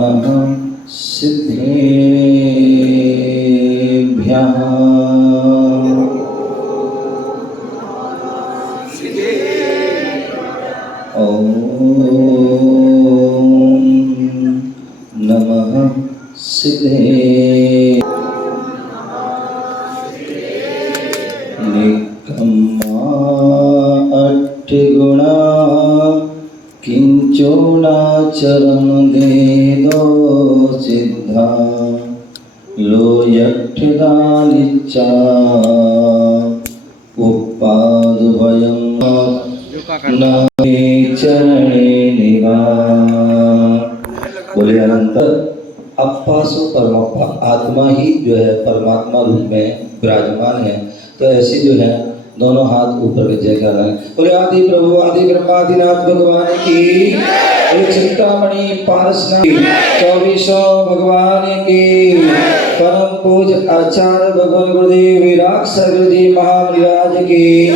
नमः सिद्धेभ्यः। ॐ नमः सिद्धे निकम्मा अट्ठगुणा किंचोणाचरम देदो सिद्धा लोयठदानिच्चा उपादुभयं नमे चरणे निवास। बोले अनंत अप्पा सो परमात्मा आत्मा ही जो है परमात्मा रूप में विराजमान है। तो ऐसे जो है दोनों हाथ ऊपर के जयकार है। बोले आदि प्रभु आदि ब्रह्मादिनाथ भगवान की, बोले चिंतामणि पारसनाथ 2400 भगवान की, परम पूज्य आचार्य भगवान गुरुदेव विराट सागर जी महाराज की,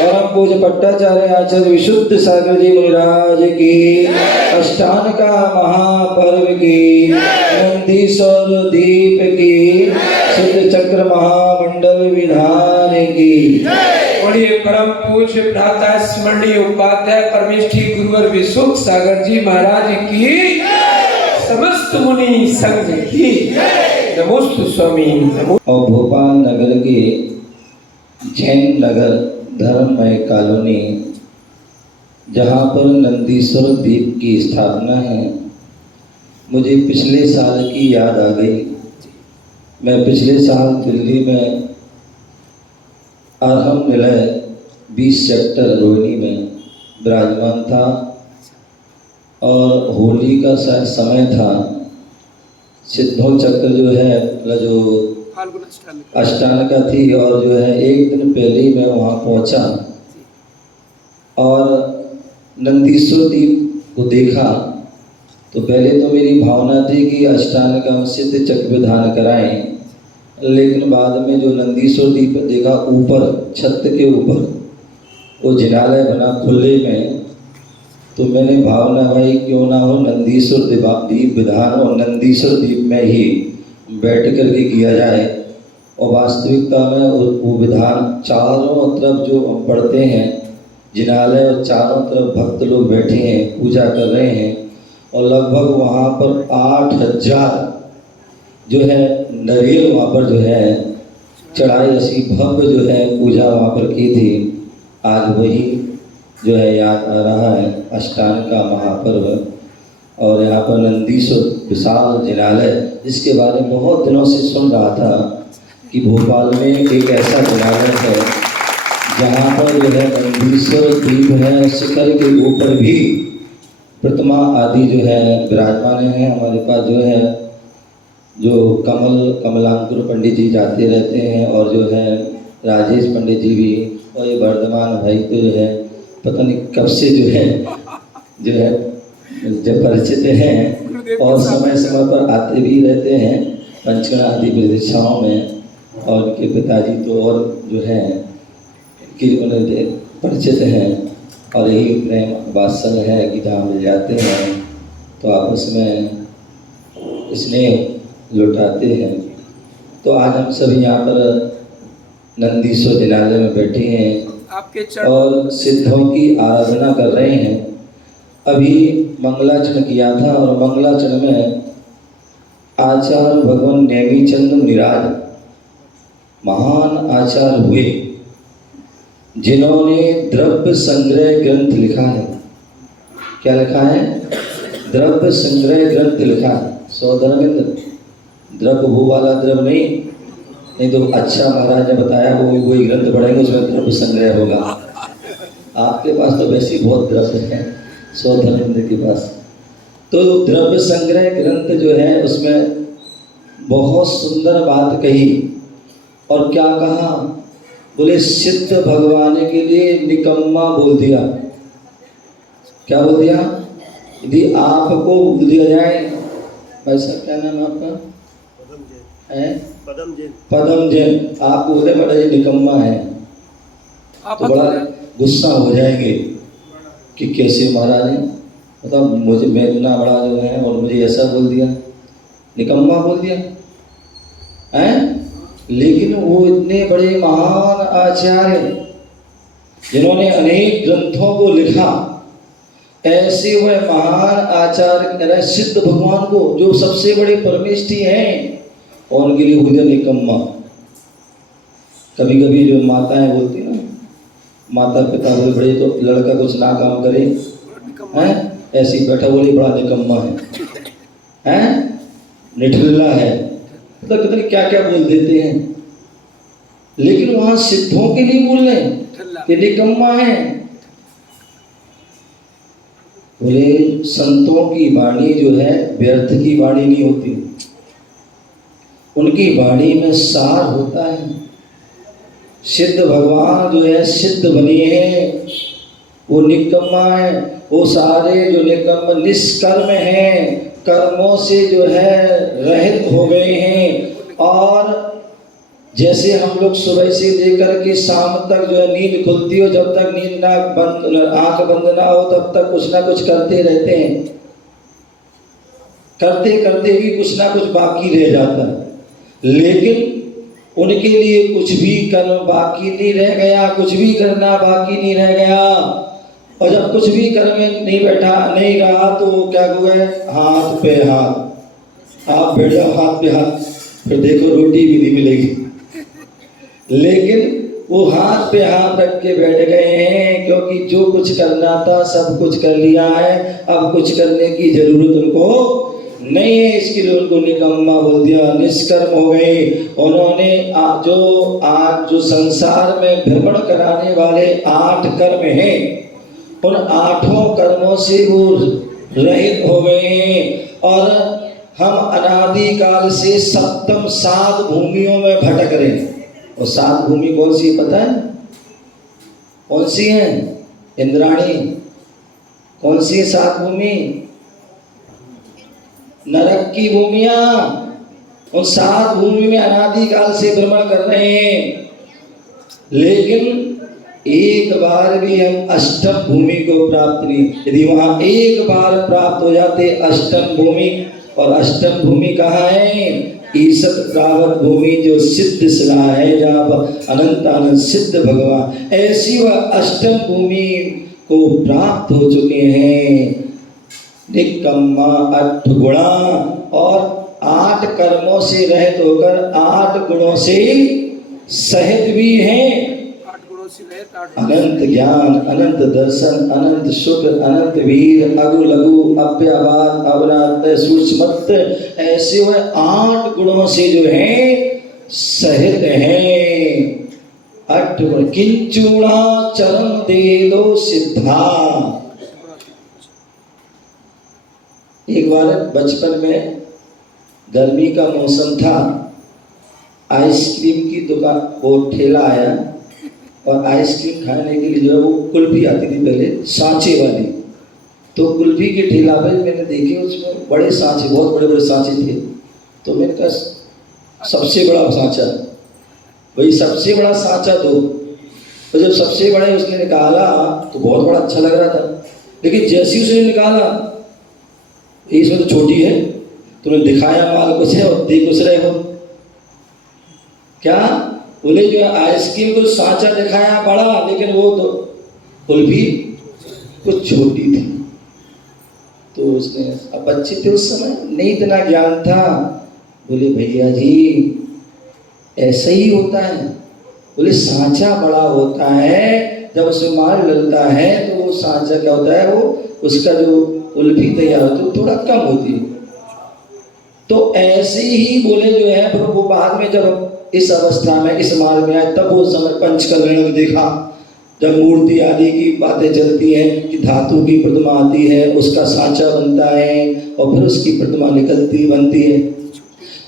परम पूज्य पट्टाचार्य आचार्य विशुद्ध सागर जी मुनिराज की, अष्टांग का महापर्व की, नंदीश्वर दीप की, सिद्ध चक्र महामंडल विधान की। और ये परम पूज्य भ्राता स्मरणीय उपाध्याय परमेष्ठी गुरुवर विशुद्ध सागर जी महाराज की, समस्त मुनि संघ की नमोस्तु स्वामी। और भोपाल नगर के जैन नगर धर्ममय कॉलोनी, जहाँ पर नंदीश्वर दीप की स्थापना है, मुझे पिछले साल की याद आ गई। मैं पिछले साल दिल्ली में अरहम निलय 20 सेक्टर रोहिणी में विराजमान था और होली का शायद समय था। सिद्धों चक्र जो है जो अष्टांग का थी और जो है एक दिन पहले ही मैं वहाँ पहुँचा और नंदीश्वर दीप को देखा। तो पहले तो मेरी भावना थी कि अष्टांग का सिद्ध चक्र विधान कराएं, लेकिन बाद में जो नंदीश्वर दीप देखा ऊपर छत के ऊपर वो जिनालय बना खुले में, तो मैंने भावना भाई क्यों ना हो नंदीश्वर दीप विधान और नंदीश्वर दीप में ही बैठ करके किया जाए। और वास्तविकता में वो विधान चारों तरफ जो हम पढ़ते हैं जिनालय और चारों तरफ भक्त लोग बैठे हैं पूजा कर रहे हैं और लगभग वहाँ पर 8000 जो है नारियल वहाँ पर जो है चढ़ाई, ऐसी भव्य जो है पूजा वहाँ पर की थी। आज वही जो है याद आ रहा है अष्टांग का महापर्व। और यहाँ पर नंदीश्वर विशाल जिनालय, जिसके बारे में बहुत दिनों से सुन रहा था कि भोपाल में एक ऐसा जिनालय है जहाँ पर जो है नंदीश्वर दीप है, शिखर के ऊपर भी प्रतिमा आदि जो है विराजमान है। हमारे पास जो है जो कमलांकुर पंडित जी जाते रहते हैं और जो है राजेश पंडित जी भी, और ये वर्धमान भाई तो जो है पता नहीं कब से जो है जब परिचित हैं और समय समय पर आते भी रहते हैं पंचगण आदि प्रदीक्षाओं में। और उनके पिताजी तो और जो है कि उन्हें परिचित हैं और यही प्रेम वात्सल्य है कि जहाँ मिल जाते हैं तो आपस में स्नेह लुटाते हैं। तो आज हम सभी यहाँ पर नंदीश्वर जिनालय में बैठे हैं और सिद्धों की आराधना कर रहे हैं। अभी मंगलाचरण किया था और मंगलाचरण में आचार्य भगवान नेमीचंद मुनिराज महान आचार्य हुए, जिन्होंने द्रव्य संग्रह ग्रंथ लिखा है। क्या लिखा है? द्रव्य संग्रह ग्रंथ लिखा है। सौधर्मेंद्र द्रव्य वो वाला द्रव्य नहीं तो अच्छा महाराज ने बताया वही ग्रंथ पढ़ेंगे उसमें द्रव्य संग्रह होगा। आपके पास तो वैसे ही बहुत द्रव्य है सौधर्मेंद्र के पास। तो द्रव्य संग्रह ग्रंथ जो है उसमें बहुत सुंदर बात कही। और क्या कहा? बोले सिद्ध भगवान के लिए निकम्मा बोल दिया। क्या बोल दिया? यदि आपको बोल दिया जाए, भाई साहब क्या नाम है आपका? पदम जैन। आप बोले बड़ा ये निकम्मा है तो बड़ा गुस्सा हो जाएंगे कि कैसे महाराज है, मतलब मुझे मैं इतना बड़ा जो है और मुझे कोई ऐसा बोल दिया, निकम्मा बोल दिया हैं। लेकिन वो इतने बड़े महान आचार्य जिन्होंने अनेक ग्रंथों को लिखा, ऐसे वह महान आचार्य सिद्ध भगवान को जो सबसे बड़े परमेष्ठी हैं, और उनके लिए बोल दिया निकम्मा। कभी कभी जो माताएं बोलती हैं ना, माता पिता बोले बड़े तो लड़का कुछ ना काम करे हैं, ऐसी बैठा बोले बड़ा निकम्मा है, निठल्ला है, मतलब पता नहीं क्या क्या बोल देते हैं। लेकिन वहां सिद्धों के लिए बोल रहे हैं कि निकम्मा है। बोले संतों की वाणी जो है व्यर्थ की वाणी नहीं होती, उनकी वाणी में सार होता है। सिद्ध भगवान जो है सिद्ध बने हैं, वो निकम्मा है। वो सारे जो निकम्म निष्कर्म हैं, कर्मों से जो है रहित हो गए हैं। और जैसे हम लोग सुबह से लेकर के शाम तक जो है नींद खुलती हो, जब तक नींद ना बंद, आंख बंद ना हो, तब तक कुछ ना कुछ करते रहते हैं, करते करते भी कुछ ना कुछ बाकी रह जाता है। लेकिन उनके लिए कुछ भी कर्म बाकी नहीं रह गया, कुछ भी करना बाकी नहीं रह गया। और जब कुछ भी कर्म में नहीं बैठा नहीं रहा तो क्या हुआ, हाथ पे हाथ, आप बैठ जाओ हाथ पे हाथ, फिर देखो रोटी भी नहीं मिलेगी। लेकिन वो हाथ पे हाथ रख के बैठ गए हैं, क्योंकि जो कुछ करना था सब कुछ कर लिया है, अब कुछ करने की जरूरत उनको नहीं है। इसके लिए उनको निकम्मा बोल दिया, निष्कर्म हो गए। उन्होंने जो संसार में भ्रमण कराने वाले 8 कर्म हैं, उन 8 कर्मों से वो रहित हो गए हैं। और हम अनादिकाल से सप्तम 7 भूमियों में भटक रहे हैं। और 7 भूमि कौन सी पता है? कौन सी है इंद्राणी? कौन सी है 7 भूमि? नरक की भूमियां। उन 7 भूमि में अनादिकाल से भ्रमण कर रहे हैं। लेकिन एक बार भी हम अष्टम भूमि को प्राप्त नहीं। यदि वहां एक बार प्राप्त हो जाते अष्टम भूमि, और अष्टम भूमि कहाँ है? ईसत प्रावत भूमि, जो सिद्ध शिला है, जहाँ अनंत अनंत सिद्ध भगवान, ऐसी वह अष्टम भूमि को प्राप्त हो चुके हैं। निकम्मा 8 गुणा, और 8 कर्मों से रहित होकर 8 गुणों से सहित भी हैं। अनंत ज्ञान, अनंत दर्शन, अनंत सुख, अनंत वीर, अगु लघु अप्यावाद अवनात सूक्ष्मत, ऐसे वह 8 गुणों से जो है सहित हैं। 8 गुण। किंचुणा चरम दे दो सिद्धा। एक बार बचपन में गर्मी का मौसम था, आइसक्रीम की दुकान वो ठेला आया, और आइसक्रीम खाने के लिए जो है वो कुल्फी आती थी पहले सांचे वाली। तो कुल्फी के ठेला पर मैंने देखे उसमें बड़े सांचे, बहुत बड़े बड़े सांचे थे। तो मैंने कहा सबसे बड़ा सांचा, भाई सबसे बड़ा सांचा दो। तो जब सबसे बड़े उसने निकाला तो बहुत बड़ा अच्छा लग रहा था, लेकिन जैसे ही उसने निकाला इसमें तो छोटी है। तुमने दिखाया माल कुछ है और दे कुछ रहे हो क्या? बोले जो आइसक्रीम को सांचा दिखाया बड़ा, लेकिन वो तो कुल्फी कुछ छोटी थी। तो उसने, अब बच्चे थे उस समय, नहीं इतना ज्ञान था। बोले भैया जी ऐसा ही होता है। बोले सांचा बड़ा होता है, जब उसमें माल डलता है तो वो सांचा क्या होता है, वो उसका जो कुल्फी तैयार होती है थोड़ा कम होती है। तो ऐसे ही बोले जो है, पर वो बाद में जब इस अवस्था में इस मार्ग में आए, तब वो समय पंचकल्यण देखा, जब मूर्ति आदि की बातें चलती हैं कि धातु की प्रतिमा आती है, उसका सांचा बनता है और फिर उसकी प्रतिमा निकलती बनती है,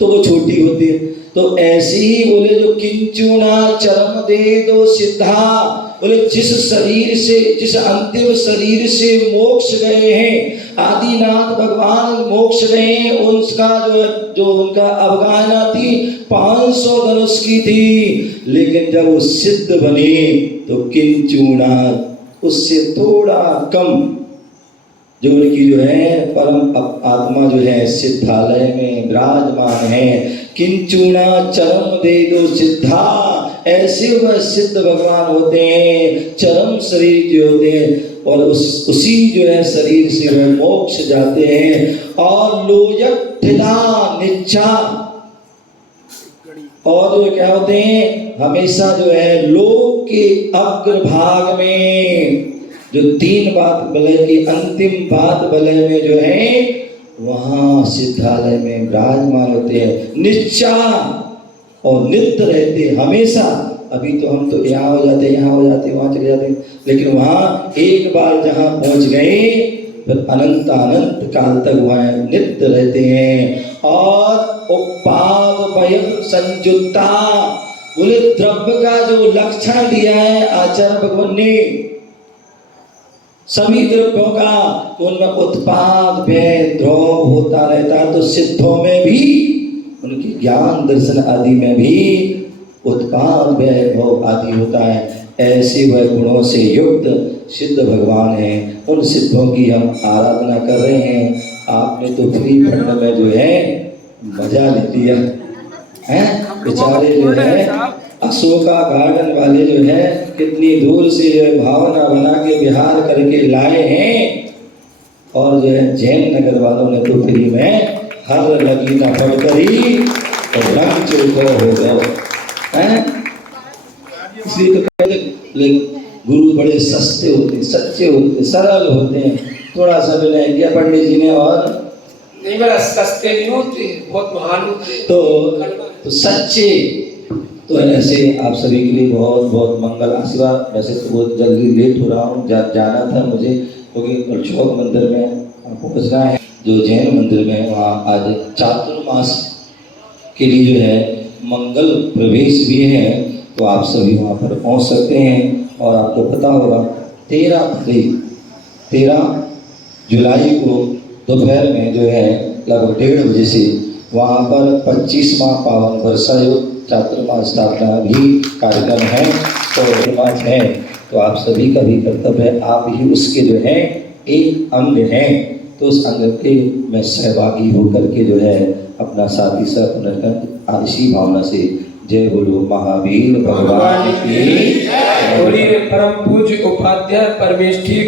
तो वो छोटी होती है। तो ऐसे ही बोले जो किंचुना चरम दे दो सिद्धा, बोले जिस शरीर से, जिस अंतिम शरीर से मोक्ष गए हैं, आदिनाथ भगवान मोक्ष गए हैं, उसका जो उनका अवगाहना थी 500 धनुष की थी। लेकिन जब वो सिद्ध बने तो किंचुना, उससे थोड़ा कम जो उनकी जो है परम आत्मा जो है सिद्धालय में विराजमान है। किंचुना चरम दे दो सिद्धा, ऐसे वह सिद्ध भगवान होते हैं, चरम शरीर जो होते हैं और उसी जो है शरीर से वह मोक्ष जाते हैं। और लोयक ठिला निच्छा, और जो क्या होते हैं हमेशा जो है लोक के अग्रभाग में, जो 3 बात बलय की अंतिम बात बलय में जो है वहां सिद्धालय में विराजमान होते हैं। निश्चा और नित्य रहते हमेशा। अभी तो हम तो यहाँ हो जाते, यहाँ हो जाते, वहां चले जाते, लेकिन वहां एक बार जहां पहुंच गए फिर अनंत अनंत काल तक वहां नित्य रहते हैं। और उपाद भयम संयुक्ता, बोले द्रव्य का जो लक्षण दिया है आचार्य भगवान ने सभी द्रव्यों का, तो उनमें उत्पाद व्यय द्रव होता रहता है। तो सिद्धों में भी उनकी ज्ञान दर्शन आदि में भी उत्पाद व्यय भव आदि होता है। ऐसे वह गुणों से युक्त सिद्ध भगवान हैं, उन सिद्धों की हम आराधना कर रहे हैं। आपने तो फ्री फंड में जो है मजा ले लिया है। बेचारे जो है अशोका गार्डन वाले जो है कितनी दूर से जो है भावना बना के विहार करके लाए हैं, और जो है जैन नगर वालों ने तो फ्री में हर लगी न पढ़कर ही और रंग चौका हो गया है। इसलिए तो कहते गुरु बड़े सस्ते होते, सच्चे होते, सरल होते हैं। थोड़ा सा मिले क्या पंडित जी ने, और नहीं मेरा सस्ते नहीं होते, बहुत महान होते। तो सच्चे। तो ऐसे आप सभी के लिए बहुत बहुत मंगल आशीर्वाद। वैसे तो बहुत जल्दी लेट हो रहा हूँ, जाना था मुझे क्योंकि चौक मंदिर में पहुँचना है, जो जैन मंदिर में वहाँ आज चातुर्मास के लिए जो है मंगल प्रवेश भी है। तो आप सभी वहाँ पर पहुँच सकते हैं। और आपको पता होगा 13 जुलाई को दोपहर में जो है लगभग 1:30 बजे से वहाँ पर 25वां पावन वर्षायोग चातुर्मास स्थापना भी कार्यक्रम है, चातुर्मास है। तो आप सभी का भी कर्तव्य है, आप ही उसके जो है एक अंग हैं। तो उस अंग के में सहभागी होकर के जो है अपना साथी सह इसी भावना से जय बोलो महावीर भगवान की। परम पूज्य उपाध्याय परमेष्ठी